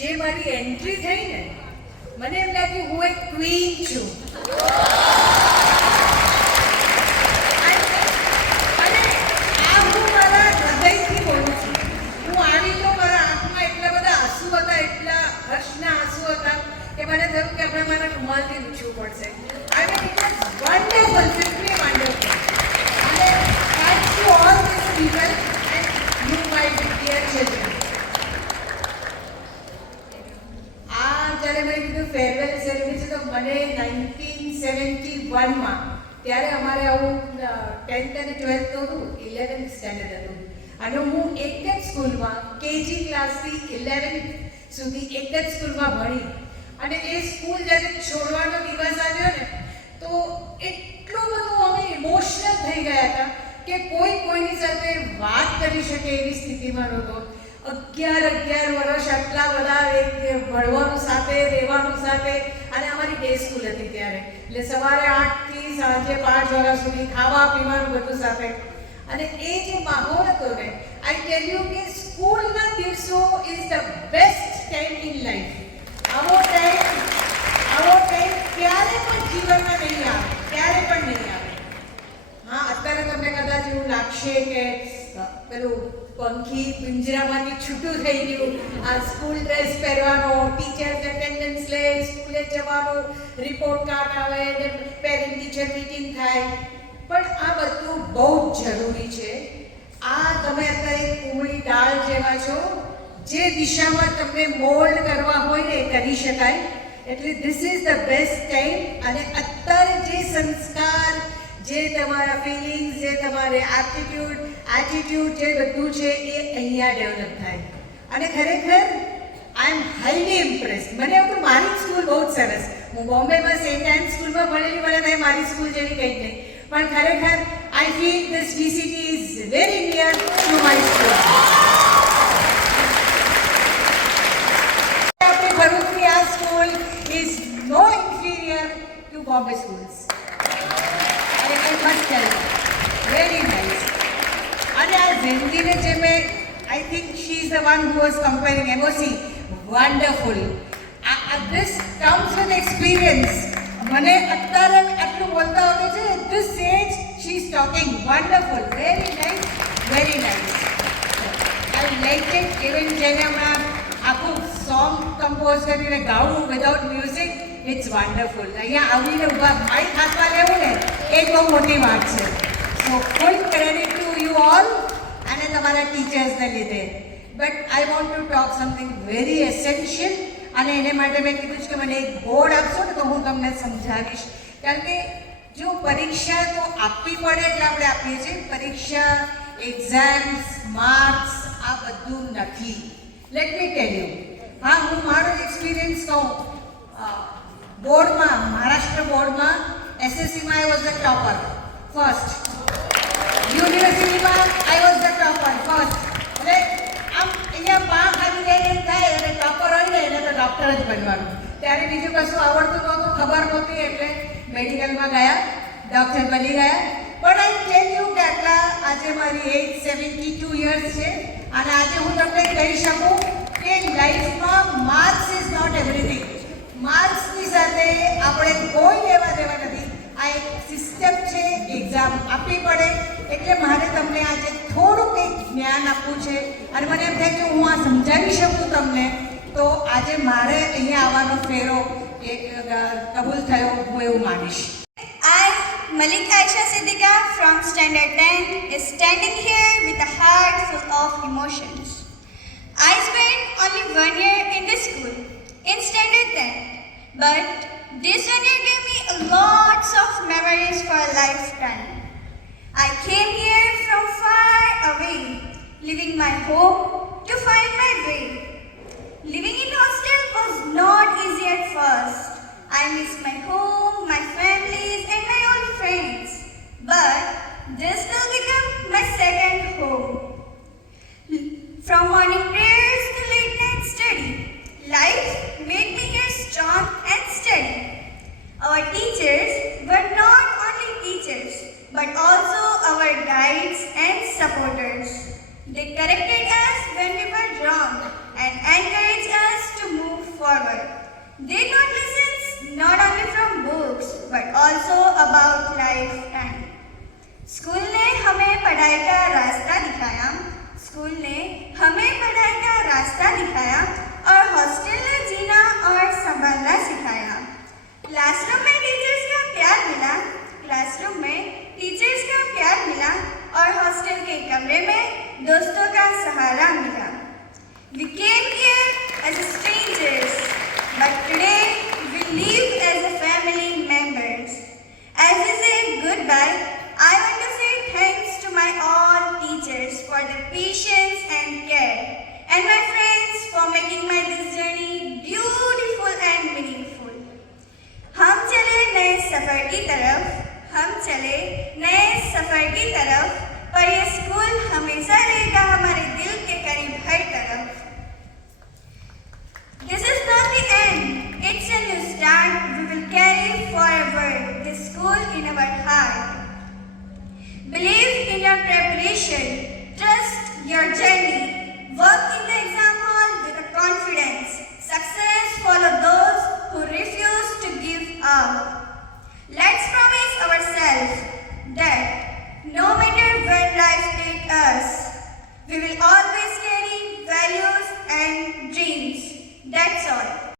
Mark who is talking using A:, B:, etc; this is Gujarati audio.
A: જે મારી એન્ટ્રી થઈ ને મને એમ લાગ્યું હું એક ક્વીન છું. વનમાં ત્યારે અમારે આવું ટેન્થ અને ટ્વેલ્થ હતું ઇલેવન્થ સ્ટેન્ડર્ડ હતું. અને હું એક જ સ્કૂલમાં કેજી ક્લાસથી ઇલેવન્થ સુધી એક જ સ્કૂલમાં ભણી. અને એ સ્કૂલ જ્યારે છોડવાનો દિવસ આવ્યો ને, તો એટલું બધું અમે ઇમોશનલ થઈ ગયા હતા કે કોઈ કોઈની સાથે વાત કરી શકે એવી સ્થિતિમાં નહોતો. અગિયાર અગિયાર વર્ષ આટલા બધા એક ભણવાનું સાથે, રહેવાનું સાથે અને અમારી ડે સ્કૂલ હતી ત્યારે. એટલે સવારે આઠથી સાંજે પાંચ વાગ્યા સુધી ખાવા, પીવાનું બધું સાથે. અને એ જે માહોલ હતો ને આઈ ટેલ યુ કે સ્કૂલના દિવસો is the best time in life આવો ટાઈમ આવો ટાઈમ ક્યારે પણ જીવનમાં નહીં આવે, ક્યારે પણ નહીં આવે. હા, અત્યારે તમને કદાચ એવું લાગશે કે પેલું પંખી પિંજરામાંથી છૂટું થઈ ગયું. આ સ્કૂલ ડ્રેસ પહેરવાનો ટીચર્સ એટેન્ડન્સ લે સ્કૂલે જવાનું રિપોર્ટ કાર્ડ આવે ને પેરેન્ટ ટીચર મીટિંગ થાય. પણ આ બધું બહુ જ જરૂરી છે. આ તમે અત્યારે કુમળી દાળ જેવા છો, જે દિશામાં તમને મોલ્ડ કરવા હોય ને એ કરી શકાય. એટલે this is the best time અને અત્યારે જે સંસ્કાર, જે તમારા ફિલિંગ્સ જે તમારે એપ્ટિટ્યૂડ એટીટ્યૂડ જે બધું છે એ અહીંયા ડેવલપ થાય. અને ખરેખર આઈ એમ હાઈલી ઇમ્પ્રેસ મને એવું તો મારી સ્કૂલ બહુ જ સરસ. હું બોમ્બેમાં સેન્ટ એન્ડ સ્કૂલમાં ભણેલી મને થાય મારી સ્કૂલ જેવી કંઈ નહીં. પણ ખરેખર I feel this city is very near to my school આપણી આ school is no inferior to Bombay schools I must tell you, very અને આ જિંદગીને જે મેં I think she is the one who was comparing MOC wonderful this comes with experience મને અત્યારે આટલું બોલતા આવડે છે this age she is talking wonderful very nice very nice I like it even જેને હમણાં આખું સોંગ કમ્પોઝ કરીને ગાવું વિધાઉટ મ્યુઝિક ઇટ્સ વન્ડરફુલ અહીંયા આવીને ઊભા માઇક હાથમાં લેવું ને, એ બહુ મોટી વાત છે. So full credit to you all અને તમારા ટીચર્સને લીધે. But I want to talk something very essential અને એને માટે મેં કીધું છે કે મને એક બોર્ડ આપશો ને તો હું તમને સમજાવીશ. કારણ કે જો પરીક્ષા તો આપવી પડે એટલે આપણે આપીએ છીએ. પરીક્ષા એક્ઝામ્સ માર્ક્સ આ બધું નથી. લેટ મી ટેલ યુ હા, હું મારો એક્સપિરિયન્સ કહું. બોર્ડમાં, મહારાષ્ટ્ર બોર્ડમાં એસએસસીમાં I was the topper first યુનિવર્સિટીમાં I was the topper first અહીંયા પા ખાલી જાય થાય અને ટોપર આવી જાય એને તો ડૉક્ટર જ બનવાનું. ત્યારે બીજું કશું આવડતું નહોતું, ખબર નહોતી એટલે મેડિકલમાં ગયા ડૉક્ટર બની ગયા. પણ આઈ ટેલ યુ કે આટલા આજે મારી એજ સેવન્ટી ટુ યર્સ છે. અને આજે હું તમને કહી શકું કે લાઈફમાં માર્ક્સ ઇઝ નોટ એવરીથિંગ માર્ક્સની સાથે આપણે કોઈ લેવા દેવા નથી. આ એક સિસ્ટમ છે એક્ઝામ આપવી પડે. એટલે મારે તમને આજે જ્ઞાન આપવું છે અને મને એમ થાય કે હું આ સમજાવી શકું તમને તો આજે મારે અહીંયા આવવાનો ફેરો એક અ, કબૂલ થયો હું એવું માનીશ
B: Siddiqa from Standard 10, is standing here with a heart full of emotions. I spent only one year in this school, in Standard 10, but this one year gave me lots of memories for a lifetime. I came here from far away, leaving my home to find my way. Living in hostel was not easy at first. I missed my home, my families, and my old friends. But this will become my second home. From morning prayers to late night study, life made me here strong and steady. Our teachers were not only teachers, but also our guides corrected us when we were wrong and encouraged दोस्तों का सहारा मिला We came here as strangers, but today we live as a family members. As we say goodbye, I want to say thanks to my all teachers for their patience and care, and my friends for making my this journey beautiful and meaningful. हम चले नए सफर की तरफ हम चले नए सफर की तरफ पर ये स्कूल हमेशा रहेगा हमारे दिल के करीब हर तरफ This is not the end. It's a new start. We will carry forever this school in our heart. Believe in your preparation. Trust your journey.